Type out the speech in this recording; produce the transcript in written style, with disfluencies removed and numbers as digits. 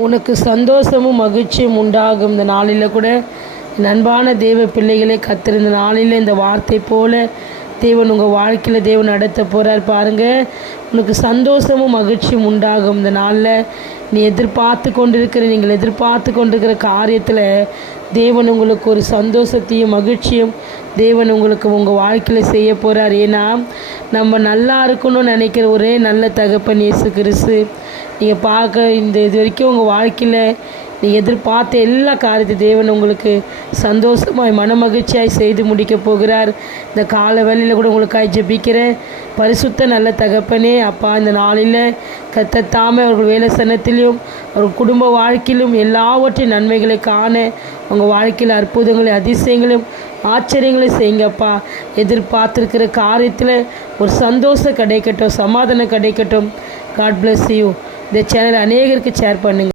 உனக்கு சந்தோஷமும் மகிழ்ச்சியும் உண்டாகும். இந்த நாளில் கூட அன்பான தேவ பிள்ளைகளே, கர்த்தர் இந்த நாளில் இந்த வார்த்தை போல தேவன் உங்கள் வாழ்க்கையில் தேவன் நடத்த போகிறார். பாருங்கள், உனக்கு சந்தோஷமும் மகிழ்ச்சியும் உண்டாகும். இந்த நாளில் நீ நீங்கள் எதிர்பார்த்து கொண்டிருக்கிற காரியத்தில் தேவன் உங்களுக்கு ஒரு சந்தோஷத்தையும் மகிழ்ச்சியும் தேவன் உங்களுக்கு உங்கள் வாழ்க்கையில் செய்ய போகிறார். ஏன்னா நம்ம நல்லா இருக்கணும்னு நினைக்கிற ஒரே நல்ல தகப்பன் இயேசு கிறிஸ்து. நீங்கள் பார்க்க இது வரைக்கும் உங்கள் வாழ்க்கையில் நீங்கள் எதிர்பார்த்த எல்லா காரியத்தையும் தேவன் உங்களுக்கு சந்தோஷமாய் மனமகிழ்ச்சியாய் செய்து முடிக்க போகிறார். இந்த கால வேளையில் கூட உங்களுக்காக ஜெபிக்கிறேன். பரிசுத்த நல்ல தகப்பனே, அப்பா, இந்த நாளில் கர்த்தர் அவர்கள் வேலை சனத்திலும் அவர்கள் குடும்ப வாழ்க்கையிலும் எல்லாவற்றையும் நன்மைகளை காண உங்கள் வாழ்க்கையில் அற்புதங்களையும் அதிசயங்களையும் ஆச்சரியங்களையும் செய்யுங்கப்பா. எதிர்பார்த்துருக்கிற காரியத்தில் ஒரு சந்தோஷம் கிடைக்கட்டும், சமாதானம் கிடைக்கட்டும். God bless you. இந்த சேனல் அநேகருக்கு ஷேர் பண்ணுங்கள்.